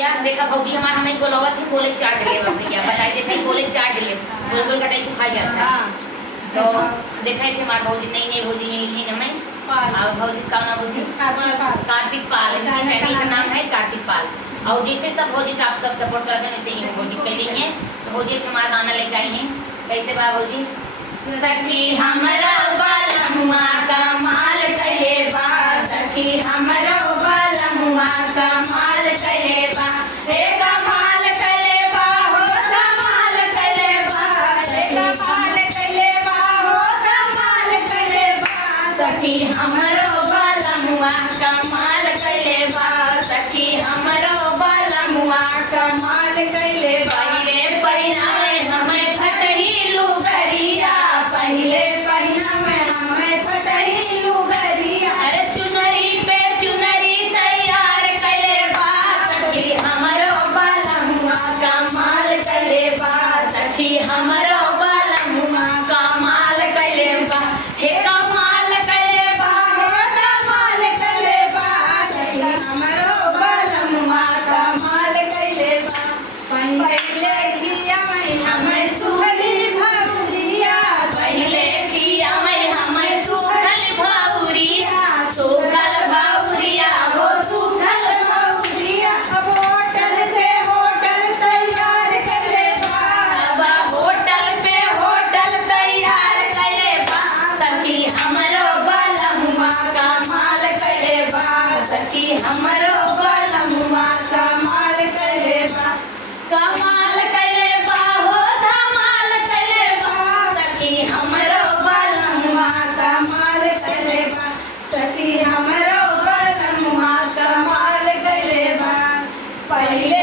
भैया देखा भौजी हमार हमें बोलावत है बोले चाट ले भैया बताई देते बोले चाट ले बोल बोल कटाई सुखाई जाता है तो देखा है कि हमार भौजी नहीं भौजी ने लिखी हमें और भौजी का नाम भौजी कार्तिक पाल इनके चैनल का नाम है कार्तिक पाल और जैसे सब भौजी आप सब सपोर्ट कर रहे हैं वैसे ही भौजी कह देंगे तो भौजी हमारा गाना लेके आई हैं कैसे बा भौजी सखी हमरा बालमुआ का माल कहे बा सखी हमरा बालमुआ का माल कहे बा हे कमाल करे बा हो कमाल करे बा हे कमाल करे बा हो कमाल करे बा सखी हमरो बालमुआ का माल कहे बा सखी हमरो बालमुआ का माल कहे बा रे पैना में हमें फटही लुगरिया पहले पैना में हमें फटही लुगरिया अरे चुनरी पे चुनरी तैयार करे बा सखी हमरो बालमुआ का माल करे बा सखी हमरो बालमुआ का माल करे बा हे कमाल करे बा हे कमाल करे बा सखी हमरो बालमुआ का माल करे बा पहले खिया में हमें सुहली भाउरिया पहले खिया में हमें सुहल भाउरिया सुहल भाउरिया वो सुहल भाउरिया अब होटल से होटल तैयार करे बा अब होटल पे होटल तैयार करे बा सखी हमरो बालमुआ का माल करे बा सखी हमरो बालमुआ का माल करे बा कमाल करे बा हो धमाल करे बा सखी हमरो बालमुआ का माल करे बा सखी हमरो बालमुआ का माल करे बा पहले